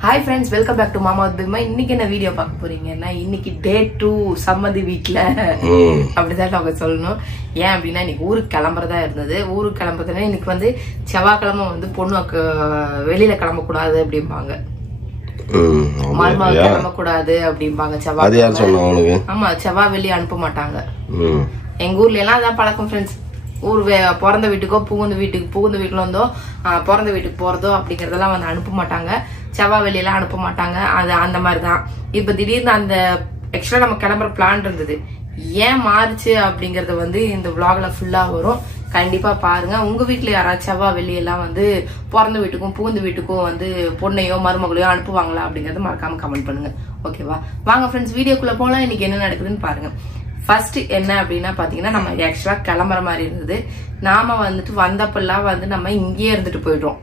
Hi friends, welcome back to Mama with Bima. இன்னைக்கு என்ன video பார்க்க போறீங்கன்னா இன்னைக்கு டே 2 சம்மந்தி வீட்ல அப்படிதான் நாங்க சொல்லணும். ஏன் அப்படின்னா இன்னைக்கு ஊருக்கு கிளம்புறதா இருந்தது. ஊருக்கு கிளம்புறதுனா இன்னைக்கு வந்து செவ்வாய்க்கிழமை வந்து பொண்ணுக்கு வெளியில கிளம்ப கூடாது அப்படிம்பாங்க. மருமக கிளம்ப கூடாது அப்படிம்பாங்க செவ்வாய். ஆமா, செவ்வாய் வெளியே அனுப்ப மாட்டாங்க. எங்க ஊர்ல எல்லாம் அதான் பழக்கம் ஃப்ரெண்ட்ஸ். ஊர் பிறந்த வீட்டுக்கோ புகுந்த வீட்டுல இருந்தோ பிறந்த வீட்டுக்கு போறதோ அப்படிங்கறதெல்லாம் வந்து அனுப்ப மாட்டாங்க. செவ்வாய் வெளியெல்லாம் அனுப்ப மாட்டாங்க. அது அந்த மாதிரிதான். இப்ப திடீர்னு அந்த எக்ஸ்ட்ரா நம்ம கிளம்புற பிளான் இருந்தது. ஏன் மாறுச்சு அப்படிங்கறது வந்து இந்த விளாக்ல ஃபுல்லா வரும். கண்டிப்பா பாருங்க. உங்க வீட்டுல யாராவது செவ்வாய் வெளியெல்லாம் வந்து பிறந்த வீட்டுக்கும் புகுந்த வீட்டுக்கும் வந்து பொண்ணையோ மருமகளையோ அனுப்புவாங்களா அப்படிங்கறத மறக்காம கமெண்ட் பண்ணுங்க. ஓகேவா? வாங்க ஃப்ரெண்ட்ஸ், வீடியோக்குள்ள போலாம். இன்னைக்கு என்ன நடக்குதுன்னு பாருங்க. ஃபர்ஸ்ட் என்ன அப்படின்னா பாத்தீங்கன்னா நம்ம எக்ஸ்ட்ரா கிளம்புற மாதிரி இருந்தது. நாம வந்துட்டு வந்தப்பெல்லாம் வந்து நம்ம இங்கேயே இருந்துட்டு போயிடுறோம்.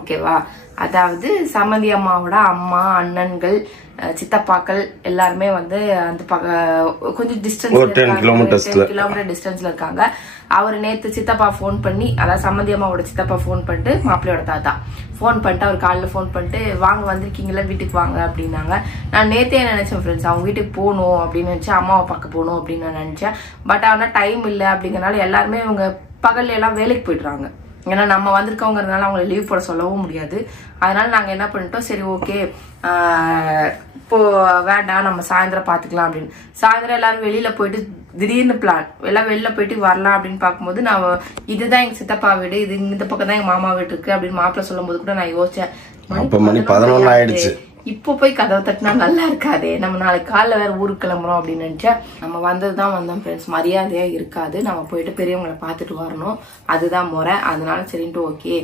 ஓகேவா? அதாவது சம்மந்தி அம்மாவோட அம்மா அண்ணன்கள் சித்தப்பாக்கள் எல்லாருமே வந்து அந்த கொஞ்சம் டிஸ்டன்ஸ் 10 கிலோமீட்டர் டிஸ்டன்ஸ்ல இருக்காங்க. அவரு நேத்து சித்தப்பா போன் பண்ணி, அதாவது சம்மந்தி அம்மாவோட சித்தப்பா போன் பண்ணிட்டு மாப்பிள்ளையோட தாத்தா போன் பண்ணிட்டு அவர் காலைல போன் பண்ணிட்டு வாங்க வந்திருக்கீங்களா வீட்டுக்கு வாங்க அப்படின்னாங்க. நான் நேத்தே நினைச்சேன் ஃப்ரெண்ட்ஸ், அவங்க வீட்டுக்கு போகணும் அப்படின்னு நினைச்சேன், அம்மாவை பார்க்க போகணும் அப்படின்னு நான் நினைச்சேன். பட் ஆனா டைம் இல்லை அப்படிங்கறனால எல்லாருமே இவங்க பகல்ல எல்லாம் வேலைக்கு போயிடுறாங்க. ஏன்னா நம்ம வந்திருக்கோங்கிறதுனால அவங்களை லீவ் போட சொல்லவும் முடியாது. அதனால நாங்க என்ன பண்ணிட்டோம், சரி ஓகே இப்போ வேண்டாம் நம்ம சாயந்தரம் பாத்துக்கலாம் அப்படின்னு. சாயந்தரம் எல்லாரும் வெளியில போயிட்டு திடீர்னு பிளான் எல்லாம் வெளில போயிட்டு வரலாம் அப்படின்னு பார்க்கும்போது நான் இதுதான் எங்க சித்தப்பா வீடு, இது இந்த பக்கம் தான் எங்க மாமா வீடு இருக்கு அப்படின்னு மாப்பிள்ள சொல்லும் போது கூட நான் யோசிச்சேன், மணி 11 ஆயிடுச்சு. இப்போ போய் கதவை தட்டினா நல்லா இருக்காது, நம்ம நாளைக்கு காலைல வேற ஊருக்கு கிளம்புறோம் அப்படின்னு நினைச்சேன். நம்ம வந்ததுதான் வந்தோம் ஃப்ரெண்ட்ஸ், மரியாதையா இருக்காது. நம்ம போயிட்டு பெரியவங்களை பார்த்துட்டு வரணும், அதுதான் முறை. அதனால சரின்ட்டு ஓகே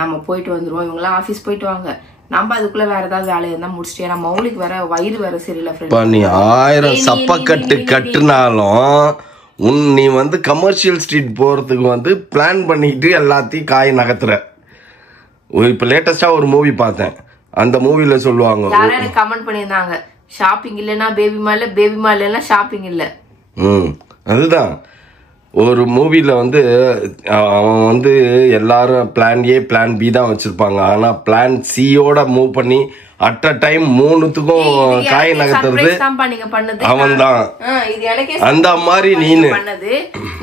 நம்ம போயிட்டு வந்துருவோம். இவங்களாம் ஆபீஸ் போயிட்டு வாங்க, நம்ம அதுக்குள்ள வேற ஏதாவது வேலை இருந்தா முடிச்சுட்டு, ஏன்னா மௌலிக்கு வேற வயிறு வேற சரியில்லை ஃப்ரெண்ட்ஸ். நீ 1000 சப்பக்கட்டு கட்டுனாலும் நீ வந்து கமர்ஷியல் ஸ்ட்ரீட் போறதுக்கு வந்து பிளான் பண்ணிட்டு எல்லாத்தையும் காய் நகர்த்துற. இப்ப லேட்டஸ்டா ஒரு மூவி பார்த்தேன். அந்த மூவில சொல்லுவாங்க, யாரும் எனக்கு கமெண்ட் பண்ணிருந்தாங்க, ஷாப்பிங் இல்லைன்னா பேபி மால், பேபி மால் இல்லைன்னா ஷாப்பிங் இல்ல. அதுதான் ஒரு மூவில வந்து அவன் வந்து எல்லாரும் பிளான் ஏ பிளான் பி தான் வச்சிருப்பாங்க. ஆனா பிளான் சியோட மூவ் பண்ணி அட் அ டைம் 3த்துக்கும் காய் நகர்த்துறது அவன் தான். அந்த மாதிரி நீனு பண்ணது.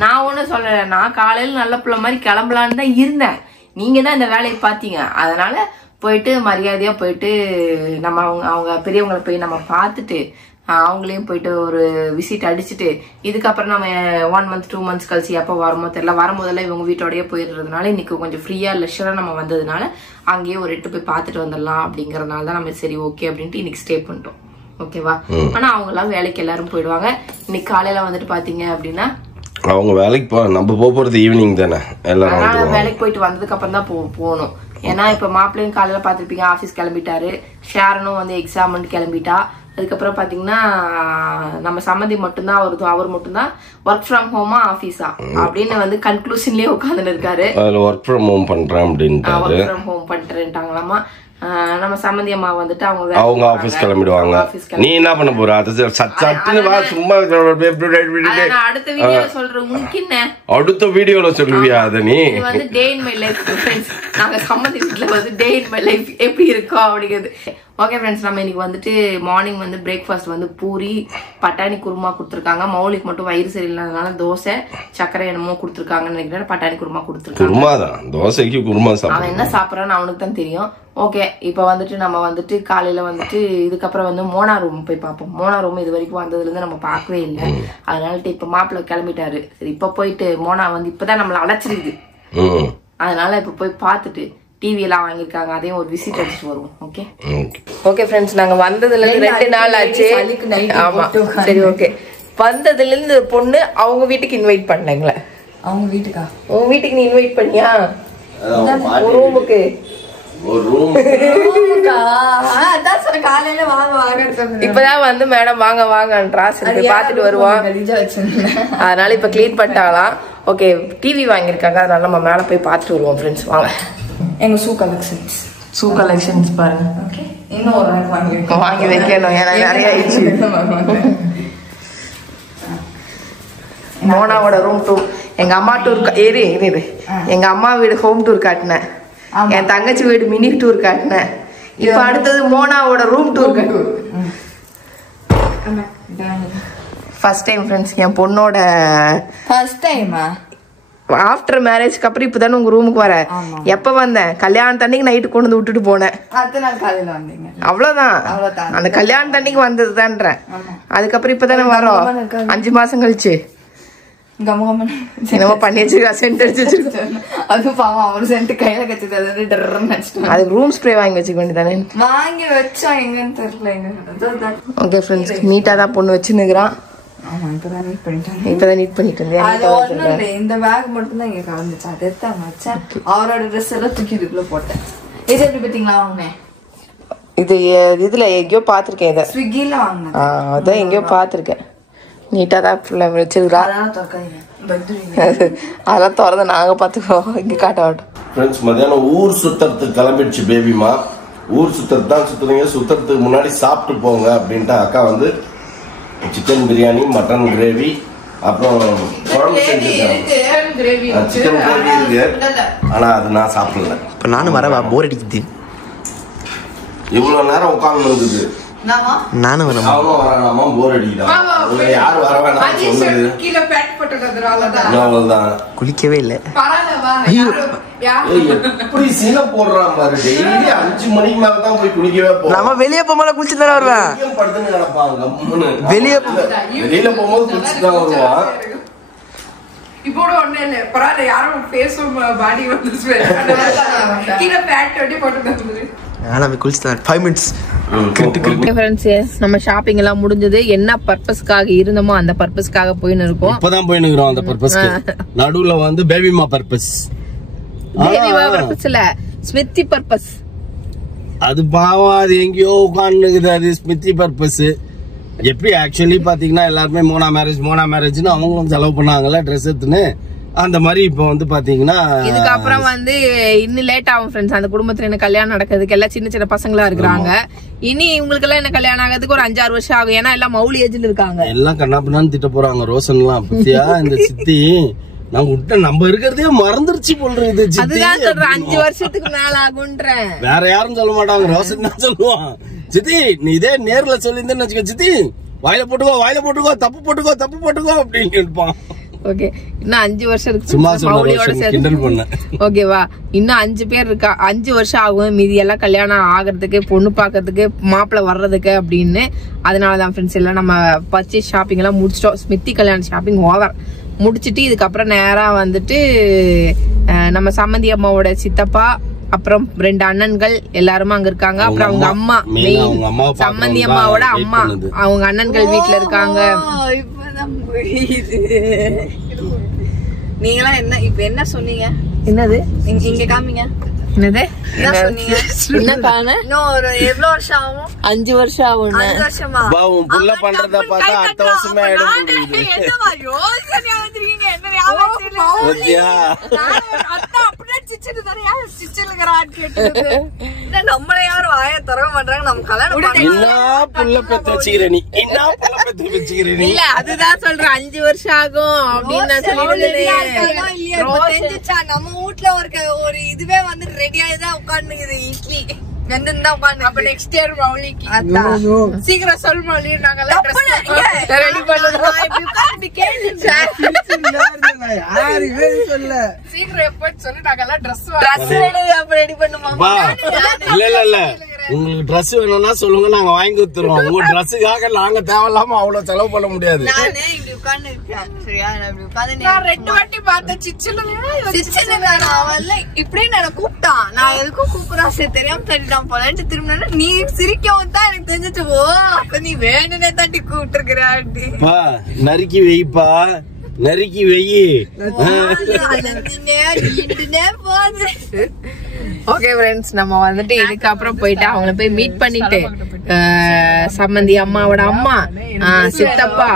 நான் ஒண்ணு சொல்லல, நான் காலையில நல்ல பிள்ளை மாதிரி கிளம்பலான்னு தான் இருந்தேன். நீங்க தான் இந்த வேலையை பாத்தீங்க. அதனால போயிட்டு மரியாதையா போயிட்டு நம்ம அவங்க பெரியவங்களை போய் நம்ம பார்த்துட்டு அவங்களையும் போயிட்டு ஒரு விசிட் அடிச்சுட்டு, இதுக்கப்புறம் நம்ம 1 month 2 months கழிச்சு எப்போ வரமோ தெரியல, வரும்போதெல்லாம் இவங்க வீட்டோடய போயிடுறதுனால இன்னைக்கு கொஞ்சம் ஃப்ரீயா லெஷரா நம்ம வந்ததுனால அங்கேயே ஒரு 8 போய் பார்த்துட்டு வந்துடலாம் அப்படிங்கறதுனால தான் நம்ம சரி ஓகே அப்படின்ட்டு இன்னைக்கு ஸ்டே பண்ணிட்டோம். ஓகேவா? ஆனா அவங்க எல்லாம் வேலைக்கு எல்லாரும் போயிடுவாங்க. இன்னைக்கு காலையில வந்துட்டு பாத்தீங்க அப்படின்னா அவங்க வேலைக்கு நம்ம போறது ஈவினிங் தானே, எல்லாரும் வேலைக்கு போயிட்டு வந்ததுக்கு அப்புறம் தான் போகணும். ஏன்னா இப்ப மாப்பிள்ளையும் காலையில பாத்துருப்பீங்க ஆபீஸ் கிளம்பிட்டாரு, ஷேரனும் வந்து எக்ஸாம் கிளம்பிட்டா. அதுக்கப்புறம் பாத்தீங்கன்னா நம்ம சம்மந்தி மட்டும்தான் அவர் மட்டும்தான் ஒர்க் ஃப்ரம் ஹோமா ஆபீஸா அப்படின்னு வந்து கன்க்ளூஷன்லயே உட்கார்ந்து இருக்காரு. ஒர்க் ஃப்ரம் ஹோம் பண்றேன் அப்படின்ட்டு ஒர்க் ஃப்ரம் ஹோம் பண்றேன்ட்டாங்களாமா. நம்ம சம்மந்தி அம்மா வந்துட்டு அவங்க ஆபீஸ் கிளம்பிடுவாங்க. நீ என்ன பண்ண போற? சும்மா அடுத்த வீடியோல சொல்றேன். உனக்கு என்ன அடுத்த வீடியோல சொல்லுவியா? அத நீ வந்து டே இன் மை லைஃப் ஃப்ரெண்ட்ஸ், நாங்க சம்மந்தி வீட்ல வந்து டே இன் மை லைஃப் எப்படி இருக்கோம் அப்படிங்கிறது. ஓகே ஃப்ரெண்ட்ஸ், நம்ம இன்னைக்கு வந்துட்டு மார்னிங் வந்து பிரேக்ஃபாஸ்ட் வந்து பூரி பட்டாணி குருமா கொடுத்துருக்காங்க. மௌலிக்கு மட்டும் வயிறு சரியில்லாதனால தோசை சக்கரை என்னமோ கொடுத்துருக்காங்கன்னு நினைக்கிறேன். பட்டாணி குருமா கொடுத்துருக்காங்க. குருமா தான், தோசைக்கு குருமா சாப்பிடுறான். அவன் என்ன சாப்பிடறான்னு அவனுக்கு தான் தெரியும். ஓகே, இப்ப வந்துட்டு நம்ம வந்துட்டு காலையில வந்துட்டு இதுக்கப்புறம் வந்து மோனா ரூம் போய் பார்ப்போம். மோனா ரூம் இது வரைக்கும் வந்ததுல இருந்து நம்ம பார்க்கவே இல்லை. அதனால இப்ப மாப்பிள்ள கிளம்பிட்டாரு. சரி, இப்ப போயிட்டு மோனா வந்து இப்பதான் நம்மள அழைச்சிருக்கு. அதனால இப்ப போய் பார்த்துட்டு டிவி எல்லாம் வாங்கிருக்காங்க, அதையும் ஒரு விசிட் அடிச்சுட்டு வருவோம். ஓகே ஓகே ஃப்ரெண்ட்ஸ், நாங்க வந்ததுல இருந்து 2 நாள் ஆச்சு. ஆமா சரி ஓகே. வந்ததுல இருந்து பொண்ணு அவங்க வீட்டுக்கு இன்வைட் பண்ணீங்களா? அவங்க வீட்டுக்கா? உங்க வீட்டுக்கு நீ இன்வைட் பண்ணியா? ரூமுக்கு இப்பதான் வந்து மேடம் வாங்க வாங்கன்றா. சரி பாத்துட்டு வருவோம். அதனால இப்ப கிளீன் பண்ணிட்டாங்களாம். ஓகே, டிவி வாங்கிருக்காங்க, அதனால நம்ம மேல போய் பாத்துட்டு வருவோம் ஃப்ரெண்ட்ஸ். வாங்க. எங்க ஷூ கலெக்ஷன்ஸ் பாருங்க. ஓகே, இன்னும் ஒரு வாங்கி வைக்கணும், ஏன்னா நிறைய ஆயிடுச்சு. மோனாவோட ரூம் டூர், எங்க அம்மா டூர் எங்க அம்மா வீடு ஹோம் டூர் காட்டினேன். என் தங்கச்சி வீடு மினி டூர் காட்டினேன். இப்ப அடுத்தது மோனாவோட room tour. First time friends என் பொண்ணோட ஃபர்ஸ்ட் டைமா? ஆஃப்டர் மேரேஜ்க்கு அப்புறம் இப்பதானே உங்க ரூமுக்கு வர. எப்ப வந்தேன்? கல்யாணத்தன்னைக்கு நைட்டு கொண்டு வந்து விட்டுட்டு போனேன். அடுத்த நாள் காலையில வந்தீங்க. அவ்வளவுதான். அந்த கல்யாணத்தன்னைக்கு வந்ததுதான்றேன். அதுக்கப்புறம் இப்பதானே வரோம் 5 மாசம் கழிச்சு. என்னமோ பண்ணி வச்சிருக்கா, சென்ட் அடிச்சு வச்சிருக்கா. அது பாவம் அவர் சென்ட் கையில கச்சிட்டு அதுக்கு ரூம் ஸ்ப்ரே வாங்கி வச்சுக்க வேண்டியதானே. வாங்கி வச்சா எங்கன்னு தெரியல. ஓகே ஃப்ரெண்ட்ஸ், நீட்டா தான் பொண்ணு வச்சுன்னுக்குறான். இப்பதான் நீட் பண்ணிட்டு இருந்தேன். இந்த பேக் மட்டும் தான் இங்க கலந்துச்சு. அதை எடுத்தாங்க வச்சேன். அவரோட ட்ரெஸ் எல்லாம் தூக்கி இதுக்குள்ள போட்டேன். இது எப்படி பாத்தீங்களா? வாங்கினேன். இது இதுல எங்கேயோ பாத்திருக்கேன். இதை ஸ்விக்கில வாங்கினேன். அதான் எங்கேயோ பாத்திருக்கேன். நீட்டா தான் வச்சிருக்கா. அதெல்லாம் திறந்து நாங்க பாத்துக்கோ. இங்க காட்ட மாட்டோம். ஃப்ரெண்ட்ஸ், மதியானம் ஊர் சுத்தறதுக்கு கிளம்பிடுச்சு பேபிமா. ஊர் சுத்தறது தான் சுத்துறீங்க, சுத்தறதுக்கு முன்னாடி சாப்பிட்டு போங்க அப்படின்ட்டு அக்கா வந்து சிக்கன் பிரியாணி, மட்டன் கிரேவி, அப்புறம் குழம்பு செஞ்சுருக்காங்க. சிக்கன் கிரேவி இருக்கு, ஆனா அது நான் சாப்பிடல. இப்போ நானும் வரவா, போர் அடிக்குது. இவ்வளவு நேரம் உட்கார்ந்து இருந்தது. நானும் வரேன். அவனும் வரானாமா, போர் அடிக்குதான். யாரு வர வேணாம் சொன்னது? அவ்வளவுதான். குளிக்கவே இல்லை. எப்படி சீனை போடுறான் பாரு. டெய்லி 5 மணிக்கு மேலதான் போய் குளிக்கவே போறோம். நம்ம வெளியே போகும்போது குளிச்சுட்டு தான் வருவேன். படுத்துன்னு கிடப்பாங்க. வெளியே போகும்போது குளிச்சுட்டு தான் வருவான். இப்போ ஒண்ணு இல்ல, பரவாயில்ல. யாரும் பேசும் பாடி வந்து கீழே பேட் ஒட்டி போட்டு குளிச்சுட்டு 5 மினிட்ஸ். நம்ம ஷாப்பிங் எல்லாம் முடிஞ்சது. என்ன பர்பஸ்க்காக இருந்தோமோ அந்த பர்பஸ்க்காக போயின்னு இருக்கோம். இப்பதான் போயின்னு இருக்கிறோம் அந்த பர்பஸ்க்கு. நடுவுல வந்து பேபிமா பர்பஸ். பேபிமா பர்பஸ் இல்ல, ஸ்மித்தி பர்பஸ். அது பாவம், அது எங்கேயோ உட்காந்துக்குது. அது ஸ்மித்தி பர்பஸ். எப்படி ஆக்சுவலி பாத்தீங்கன்னா எல்லாருமே மோனா மேரேஜ்னு அவங்களும் செலவு பண்ணாங்கல்ல ட்ரெஸ் எடுத்துன்னு. அந்த மாதிரி இப்ப வந்து பாத்தீங்கன்னா இதுக்கப்புறம் வந்து இன்னும் லேட் ஆகும் ஃப்ரெண்ட்ஸ். அந்த குடும்பத்துல என்ன கல்யாணம் நடக்கிறதுக்கு எல்லாம் சின்ன சின்ன பசங்களா இருக்கிறாங்க. இனி இவங்களுக்கு எல்லாம் என்ன கல்யாணம் ஆகிறதுக்கு ஒரு 5-6 வருஷம் ஆகும். ஏன்னா எல்லாம் மவுலி ஏஜ்ல இருக்காங்க. எல்லாம் கண்ணாப்பின்னு திட்ட போறாங்க. ரோஷன் எல்லாம் பத்தியா இந்த சித்தி நான் விட்ட நம்ம இருக்கிறதே மறந்துருச்சு போல்றது. அதுதான் சொல்றேன், 5 வருஷத்துக்கு மேல ஆகுன்றேன். வேற யாரும் சொல்ல மாட்டாங்க, ரோஷன் தான் சொல்லுவான். சித்தி நீ இதே நேர்ல சொல்லியிருந்தேன்னு வச்சுக்க, சித்தி வாயில போட்டுக்கோ தப்பு போட்டுக்கோ அப்படின்னு இருப்பான். ஓகே, இன்னும் 5 வருஷம் இருக்கு. சும்மா சொல்ல. ஓகேவா, இன்னும் 5 பேர் இருக்கா. 5 வருஷம் ஆகும் மீதி எல்லாம் கல்யாணம் ஆகிறதுக்கு, பொண்ணு பாக்கிறதுக்கு, மாப்பிள்ள வர்றதுக்கு அப்படின்னு. அதனாலதான் ஃப்ரெண்ட்ஸ் எல்லாம் நம்ம பர்ச்சேஸ் ஷாப்பிங் எல்லாம் முடிச்சிட்டோம். ஸ்மித்தி கல்யாண ஷாப்பிங் ஓவர் முடிச்சிட்டு இதுக்கப்புறம் நேரா வந்துட்டு நம்ம சம்மந்தி அம்மாவோட சித்தப்பா, அப்புறம் 2 அண்ணன்கள் எல்லாருமே அங்க இருக்காங்க. அப்புறம் அவங்க அம்மா, சம்மந்தி அம்மாவோட அம்மா, அவங்க அண்ணன்கள் வீட்டுல இருக்காங்க. நீங்களா என்ன இப்ப என்ன சொன்னீங்க? என்னது இங்க காமிங்க. என்னது என்ன சொன்னீங்க? என்ன காண? ஒரு எவ்வளவு வருஷம் ஆகும்? 5 வருஷம் ஆகும். 5 வருஷமா? உன் புள்ள பண்றத பார்த்தா அடுத்த வருஷமே ஆயிடும். என்னமா யோசனையா வச்சிருக்கீங்க? என்ன ஞாபகம் இல்ல? அத்தா அப்படியே சிச்சிட்டு தரையா சிச்சிலுங்கறான்னு கேட்டது. நம்மள யாரும் வாயை திறக்க மாட்டாங்க. நம்ம கல்யாணம் பண்ணி என்ன புள்ள பெத்து வச்சிக்கிற நீ? என்ன புள்ள பெத்து வச்சிக்கிற நீ? இல்ல அதுதான் சொல்றேன், 5 வருஷம் ஆகும் அப்படின்னு நான் சொல்லிட்டு. நம்ம வீட்ல ஒரு இதுவே வந்து ரெடியா தான் உட்கார்ந்துக்குது. இட்லி வெந்துதான் உட்கார்ந்து. அப்ப நெக்ஸ்ட் இயர் மௌலிக்கு சீக்கிரம் சொல் மௌலி, நாங்க ரெடி பண்ணுவோம். சீக்கிரம் எப்ப சொல்லி நாங்க எல்லாம் ட்ரெஸ் ரெடி பண்ணுவோம். இல்ல உங்களுக்கு ட்ரெஸ் வேணும்னா சொல்லுங்க, நாங்க வாங்கி கொடுத்துருவோம். உங்க ட்ரெஸ்ஸுக்காக நாங்க தேவையில்லாம அவ்வளவு செலவு பண்ண முடியாது. நானே இப்படி உட்கார்ந்து இருக்கேன். சரியா, நான் இப்படி உட்கார்ந்து நான் 2 வாட்டி பார்த்தேன். சிச்சில அவன்ல இப்படியே நான் கூப்பிட்டான். நான் எதுக்கும் கூப்பிடா சரி தெரியாம தட்டிட்டான் போலன்ட்டு திரும்பினா நீ சிரிக்கவும் தான் எனக்கு தெரிஞ்சிட்டு. ஓ அப்ப நீ வேணுனே தட்டி கூப்பிட்டு இருக்கிறா. நறுக்கி வைப்பா, நறுக்கி வெயி. ஓகே ஃப்ரெண்ட்ஸ், நம்ம வந்துட்டு இதுக்கப்புறம் போயிட்டு அவங்கள போய் மீட் பண்ணிட்டு சம்மந்தி அம்மாவோட அம்மா, சித்தப்பா,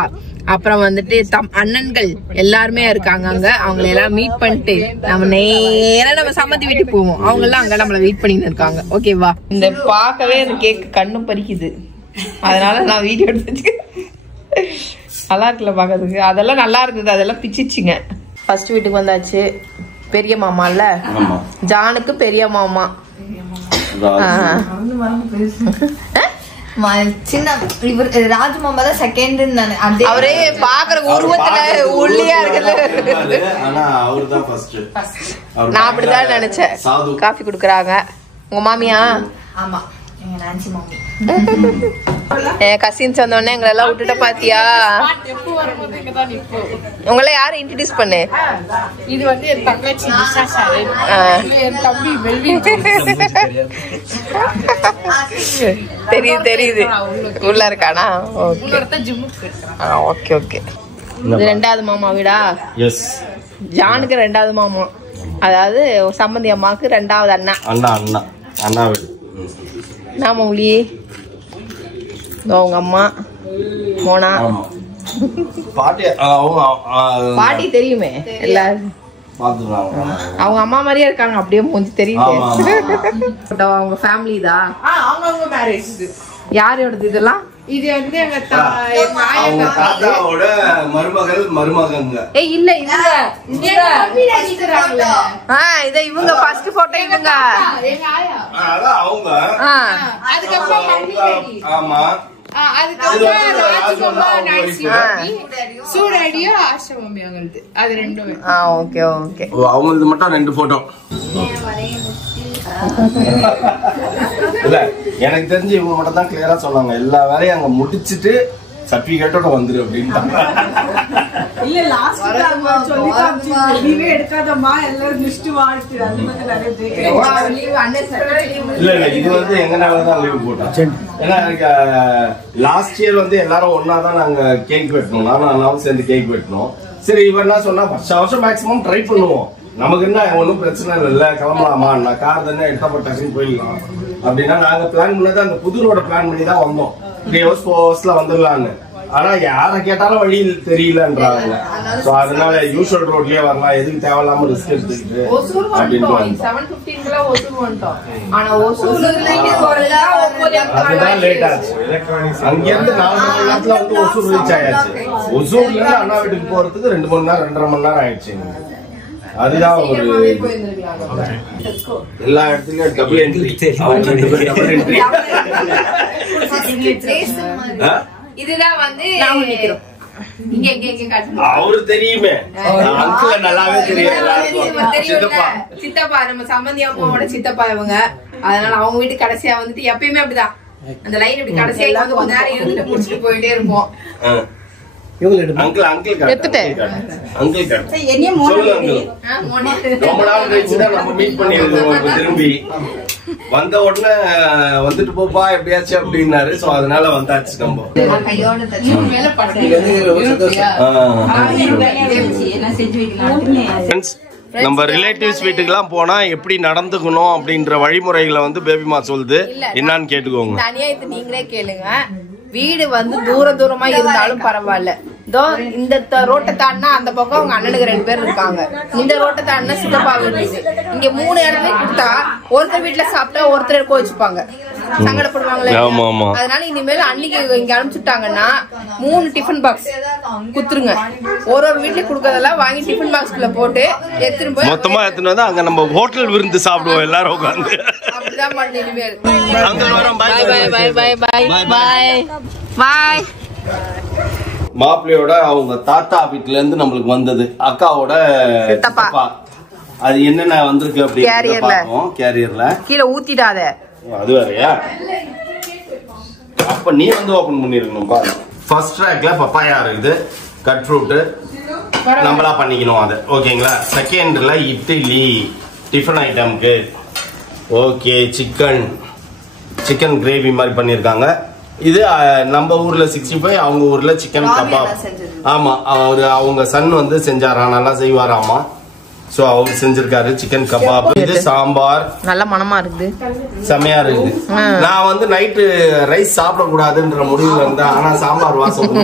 அப்புறம் வந்துட்டு அண்ணன்கள் எல்லாருமே இருக்காங்க அங்க. அவங்களை எல்லாம் மீட் பண்ணிட்டு நம்ம நேரா நம்ம சம்மந்தி வீட்டுக்கு போவோம். அவங்க எல்லாம் அங்க நம்மள வெயிட் பண்ணிட்டு இருக்காங்க. ஓகேவா, இந்த பார்க்கவே அந்த கேக் கண்ணு பறிக்குது. அதனால நான் வீடியோ எடுத்து நல்லா இருக்குல்ல பாக்கிறதுக்கு. அதெல்லாம் நல்லா இருந்தது, அதெல்லாம் பிச்சிச்சுங்க. ஃபர்ஸ்ட் வீட்டுக்கு வந்தாச்சு. பெரிய மாமா இல்ல, ஜானுக்கு பெரிய மாமா. சின்ன இவர் ராஜு மாமா தான் செகண்ட். அவரே பாக்குற உருவத்துல ஒல்லியா இருக்குது. நான் அப்படிதான் நினைச்சேன். காஃபி குடுக்கறாங்க. உங்க மாமியா? ஆமா, எங்க நான்சி மாமி. என் கசின்ஸ் வந்தோடனே எங்களை எல்லாம் விட்டுட்ட பாத்தியா? உங்களை யாரு இன்ட்ரோடியூஸ் பண்ணு? இது வந்து என் தங்கச்சி என் தம்பி தெரியுது தெரியுது. உள்ள இருக்கானா? Okay okay. இது ரெண்டாவது மாமா வீடா? ஜானுக்கு ரெண்டாவது மாமா, அதாவது சம்பந்தி அம்மாவுக்கு ரெண்டாவது அண்ணா. அண்ணா அண்ணா அண்ணா வீடு. நான் மௌலி, உங்க அம்மா மோனா. பாட்டி தெரியுமே எல்லாரும். அவங்க அம்மா மாதிரியே இருக்காங்க, அப்படியே மூஞ்சி தெரியுது. அவங்க ஃபேமிலி தான். அவங்க மேரேஜ். யாரோடது இதெல்லாம்? இது வந்து எங்க தாத்தாவோட மருமகள் மருமகங்க. ஏய் இல்ல இவங்க இத இவங்க ஃபர்ஸ்ட் போட்டோ இவங்க. எங்க ஆயா. அதான் அவங்க. அதுக்கப்புறம் மம்மி டாடி. ஆமா. அதுக்கப்புறம் ராஜ்குமா நான்சி மாமி சூடாடியோ ஆஷா மாமி அவங்களுக்கு. அது ரெண்டுமே. Okay okay. அவங்களுக்கு மட்டும் 2 போட்டோ. இல்ல எனக்கு தெரிஞ்சு இவங்க மட்டும் தான் கிளியரா சொன்னாங்க, எல்லா வேலையும் அங்க முடிச்சிட்டு சர்டிபிகேட்டோட வந்துரு அப்படின்னு. இல்ல லாஸ்ட் டைம் சொல்லிட்டாங்க லீவே எடுக்காதம்மா எல்லாரும் லிஸ்ட் வாடிட்டு அது வந்து நிறைய இல்ல இல்ல இது வந்து எங்கனால தான் லீவ் போட்டோம். ஏன்னா எனக்கு லாஸ்ட் இயர் வந்து எல்லாரும் ஒன்னா தான் நாங்க கேக் வெட்டணும், நானும் அண்ணாவும் சேர்ந்து கேக் வெட்டணும். சரி இவர் என்ன சொன்னா வருஷம் மேக்ஸிமம் ட்ரை பண்ணுவோம், நமக்கு என்ன ஒன்றும் பிரச்சனை இல்லை, கிளம்பலாமா, நான் கார் தானே எடுத்தப்பட்ட டக்குன்னு போயிடலாம் அப்படின்னா நாங்க பிளான் பண்ணது அந்த புது ரோட பிளான் பண்ணி தான் வந்தோம். 3 hours 4 hours வந்துடலான்னு. ஆனா யாரை கேட்டாலும் வழி தெரியலன்றாங்க. சோ அதனால யூஷுவல் ரோட்லயே வரலாம், எதுக்கு தேவையில்லாம ரிஸ்க் எடுத்துக்கிட்டு அப்படின்னு அதுதான் லேட் ஆச்சு. அங்க இருந்து 4 மணி நேரத்துல வந்து ஒசூர் ரீச் ஆயாச்சு. ஒசூர்ல இருந்து அண்ணா வீட்டுக்கு போறதுக்கு 2 மணி நேரம் 2.5 மணி நேரம் ஆயிடுச்சு. அதுதான் ஒரு எல்லா இடத்துலயும் டபுள் என்ட்ரி. இதுதான் வந்து அவரு தெரியுமே, அங்கிள் நல்லாவே தெரியும். சித்தப்பா நம்ம சம்பந்தி அம்மாவோட சித்தப்பா இவங்க. அதனால அவங்க வீட்டு கடைசியா வந்துட்டு எப்பயுமே அப்படிதான் அந்த லைன் இப்படி கடைசியா வந்து கொஞ்ச நேரம் இருந்துட்டு முடிச்சுட்டு போயிட்டே இருப்போம். அங்கிள் அங்கிள் அங்கிள் ரொம்ப நாள் கழிச்சுதான் நம்ம மீட் பண்ணிருக்கோம். திரும்பி வந்த உடனே வந்துட்டு போப்பா எப்படியாச்சு அப்படின்னாரு. சோ அதனால வந்தாச்சு நம்ம. நம்ம ரிலேட்டிவ்ஸ் வீட்டுக்கு எல்லாம் போனா எப்படி நடந்துக்கணும் அப்படின்ற வழிமுறைகளை வந்து பேபிமா சொல்லுது, என்னன்னு கேட்டுக்கோங்க. தனியா இது நீங்களே கேளுங்க. வீடு வந்து தூரமா இருந்தாலும் பரவாயில்ல, இதோ இந்த ரோட்டை தாண்டினா அந்த பக்கம் அவங்க அண்ணனுக்கு 2 பேர் இருக்காங்க, இந்த ரோட்டை தாண்டினா சித்தப்பா வீடு இருக்கு. இங்க 3 இடமே கொடுத்தா ஒருத்தர் வீட்டுல சாப்பிட்டா ஒருத்தர் கோச்சுப்பாங்க, சங்கடப்படுவாங்களே. அதனால இனிமேல் அன்னைக்கு இங்க அனுப்பிச்சுட்டாங்கன்னா 3 டிஃபன் பாக்ஸ் குத்துருங்க. ஒரு வீட்டுல குடுக்கறதெல்லாம் வாங்கி டிஃபன் பாக்ஸ்குள்ள போட்டு எடுத்துட்டு போய் மொத்தமா எடுத்துட்டு வந்து அங்க நம்ம ஹோட்டல் விருந்து சாப்பிடுவோம் எல்லாரும் உட்காந்து. அப்படிதான் பண்ணு இனிமேல். பாய் பாய் பாய் பாய் பாய். மாப்பிள்ளையோட அவங்க தாத்தா வீட்டுல இருந்து நம்மளுக்கு வந்தது அக்காவோட சித்தப்பா. அது என்னென்ன வந்திருக்கு அப்படின்னு கேரியர்ல கீழே ஊத்திடாத. அது வேறயா? அப்ப நீ வந்து ஓபன் பண்ணிருக்கணும் பாரு. ஃபர்ஸ்ட் ட்ராக்ல பப்பாயா இருக்குது, கட் ஃப்ரூட் நம்மளா பண்ணிக்கணும் அது, ஓகேங்களா? செகண்ட்ல இட்லி டிஃபன் ஐட்டம்க்கு, ஓகே. சிக்கன் கிரேவி மாதிரி பண்ணிருக்காங்க. இது நம்ம ஊர்ல 65, அவங்க ஊர்ல சிக்கன் கபாப். ஆமா, அவங்க சன் வந்து செஞ்சாரா, நல்லா செய்வாராமா. சோ அவர் செஞ்சிருக்காரு சிக்கன் கபாப். இது சாம்பார், நல்ல மனமா இருக்குது, செமையா இருக்குது. நான் வந்து நைட்டு ரைஸ் சாப்பிட கூடாதுன்ற முடிவுல இருந்தேன், ஆனா சாம்பார் வாசம்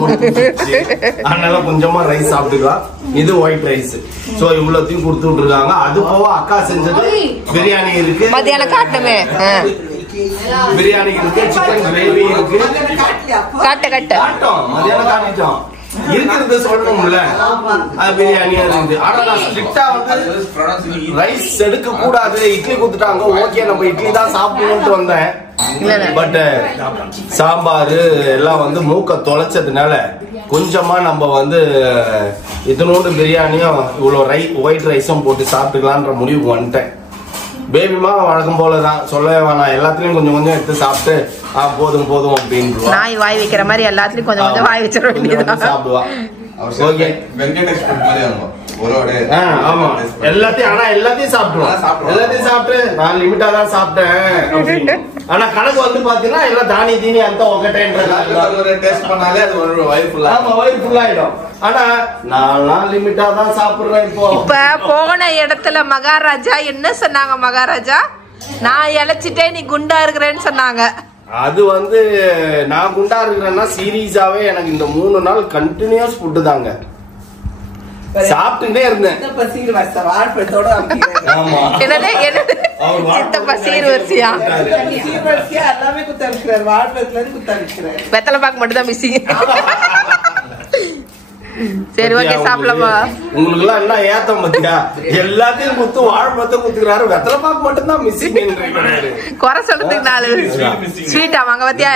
அதனால கொஞ்சமா ரைஸ் சாப்பிட்டுக்கலாம். இது ஒயிட் ரைஸ். சோ இவ்வளவுத்தையும் கொடுத்து விட்டுருக்காங்க. அது போக அக்கா செஞ்சது பிரியாணி இருக்கு, மத்தியானம் காட்டணுமே. பிரியாணி இருக்கு, சிக்கன் கிரேவி இருக்கு. காட்ட மத்தியானம் காட்டிட்டோம். இருக்கிறது சொல்லணும்ல. பிரியாணியா இருக்குது. ஆனா நான் ஸ்ட்ரிக்டா வந்து ரைஸ் எடுக்க கூடாது, இட்லி குடுத்துட்டாங்க, ஓகே நம்ம இட்லி தான் சாப்பிடணும்னு வந்தேன். பட் சாம்பார் எல்லாம் வந்து மூக்க தொலைச்சதுனால கொஞ்சமா நம்ம வந்து இதனோடு பிரியாணியும் இவ்வளவு ஒயிட் ரைஸும் போட்டு சாப்பிட்டுக்கலான்ற முடிவுக்கு வந்துட்டேன். பேபிமா வழக்கம் போலதான், சொல்லவே வேணாம், எல்லாத்துலயும் கொஞ்சம் கொஞ்சம் எடுத்து சாப்பிட்டு போதும் போதும் அப்படின்னு நாய் வாய் வைக்கிற மாதிரி எல்லாத்துலயும் கொஞ்சம் கொஞ்சம் வாய் வச்சிட வேண்டியது சாப்பிடுவா. ஓகே ஆமா எல்லாத்தையும் சாப்பிடுவோம். எல்லாத்தையும் சாப்பிட்டு நான் லிமிட்டா தான் சாப்பிட்டேன். ஆனா கணக்கு வந்து பாத்தீங்கன்னா எல்லாம் தானி தீனி அந்த வயிறு ஃபுல்லாயிடும். ஆனா நான் லிமிட்டா தான் சாப்பிடுறேன். இப்ப போன இடத்துல மகாராஜா என்ன சொன்னாங்க? மகாராஜா நான் இழைச்சிட்டேன், நீ குண்டா இருக்கிறேன்னு சொன்னாங்க. அது வந்து நான் குண்டா இருக்கிறேன்னா சீரியஸாவே எனக்கு இந்த 3 நாள் கண்டினியூஸ் ஃபுட்டு தாங்க சாப்பிட்டுட்டே இருந்தேன். வெத்தலை பாக்கு மட்டும் தான் மிஸ்ஸிங். சரி ஓகே சாப்பிடலாமா? உங்களுக்கு எல்லாம் என்ன ஏத்தம் பத்தியா? எல்லாத்தையும் குத்து வாழைப்பழத்தை குத்துக்கிறாரு, வெத்தலை பாக்கு மட்டும் தான் மிஸ்ஸிங். குறை சொல்றதுக்கு 4 ஸ்வீட்டா வாங்க பத்தியா?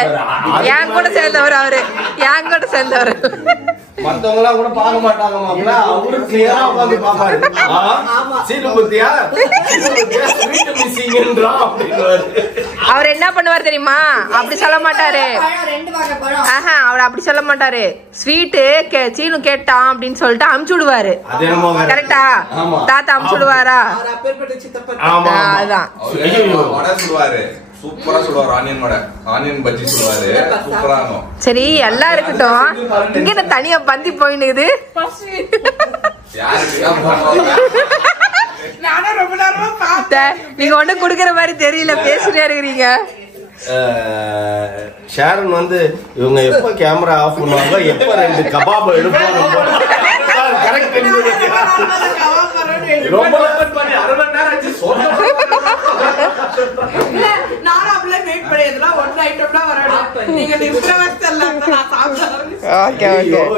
என் கூட சேர்ந்தவர் அவரு, என் கூட சேர்ந்தவர். மத்தவங்க எல்லாம் கூட பார்க்க மாட்டாங்க மாப்பிள்ள, அவரு கிளியரா உட்காந்து பாப்பாரு. சீட்டு குத்தியா அவர் என்ன பண்ணுவார் தெரியுமா? அப்படி சொல்ல மாட்டாரு. அவர் அப்படி சொல்ல மாட்டாரு. ஸ்வீட்டு சீனு கேட்டான் அப்படின்னு சொல்லிட்டு அமுச்சு விடுவாரு. கரெக்டா? தாத்தா அமுச்சு விடுவாரா? அதான் சூப்பரா சொல்லுவாரு. ஆனியன் பஜ்ஜி சொல்லுவாரு, சூப்பரா இருக்கும். சரி எல்லாம் இருக்கட்டும், இங்க என்ன தனியா பந்தி போயினுது? நீங்க ஒண்ணு குடுக்கற மாதிரி தெரியல, பேசிட்டே இருக்கிறீங்க. ஷாரன் வந்து இவங்க எப்ப கேமரா ஆஃப் பண்ணுவாங்க, எப்ப 2 கபாப் எடுப்பாங்க. ரொம்ப பண்ணி 1/2 மணி நேரம் ஆச்சு சொல்றேன்.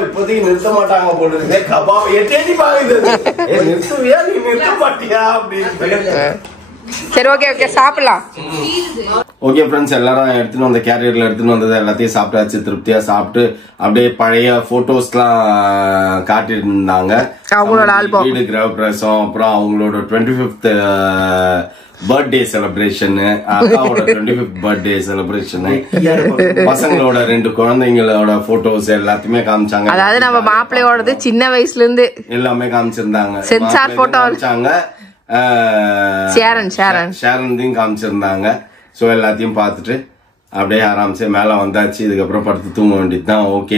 இப்போதைக்கு நிறுத்த மாட்டாங்க போட்டு கபாப் எட்டேஜி பாக்குது. நிறுத்துவியா நீ நிறுத்த மாட்டியா அப்படின்னு. சரி ஓகே ஓகே சாப்பிடலாம். ஓகே ஃப்ரெண்ட்ஸ், எல்லாரும் எடுத்துன்னு வந்த கேரியர்ல எடுத்துன்னு வந்தது எல்லாத்தையும் சாப்பிட்டாச்சு. திருப்தியா சாப்பிட்டு அப்படியே பழைய போட்டோஸ்லாம் காட்டிட்டு இருந்தாங்க. அவங்களோட ஆல்பம், வீடு கிரகப்பிரவேசம், அப்புறம் அவங்களோட 25th பர்த்டே செலிப்ரேஷன், அக்காவோட 25th பர்த்டே செலிப்ரேஷன், பசங்களோட 2 குழந்தைங்களோட போட்டோஸ் எல்லாத்தையுமே காமிச்சாங்க. அதாவது நம்ம மாப்பிள்ளையோடது சின்ன வயசுல இருந்து எல்லாமே காமிச்சிருந்தாங்க. சென்சார் போட்டோ காமிச்சாங்க, ஷேரன் காமிச்சிருந்தாங்க. ஸோ எல்லாத்தையும் பார்த்துட்டு அப்படியே ஆராமிச்சு மேலே வந்தாச்சு. இதுக்கப்புறம் படுத்து தூங்க வேண்டியதுதான். ஓகே,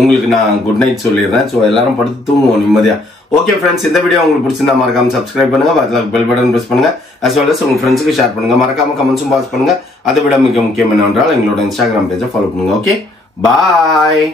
உங்களுக்கு நான் குட் நைட் சொல்லிடுறேன். ஸோ எல்லாரும் படுத்து தூங்குவோம் நிம்மதியா. ஓகே ஃப்ரெண்ட்ஸ், இந்த வீடியோ உங்களுக்கு பிடிச்சிருந்தா மறக்காம சப்ஸ்கிரைப் பண்ணுங்க, பக்கத்துல பெல் பட்டன் பிரஸ் பண்ணுங்க, as well as உங்க ஃப்ரெண்ட்ஸுக்கு ஷேர் பண்ணுங்க. மறக்காம கமெண்ட்ஸும் பாஸ் பண்ணுங்க. அதை விட மிக முக்கியம் என்னவென்றால் எங்களோட இன்ஸ்டாகிராம் பேஜை ஃபாலோ பண்ணுங்க. ஓகே, பாய்.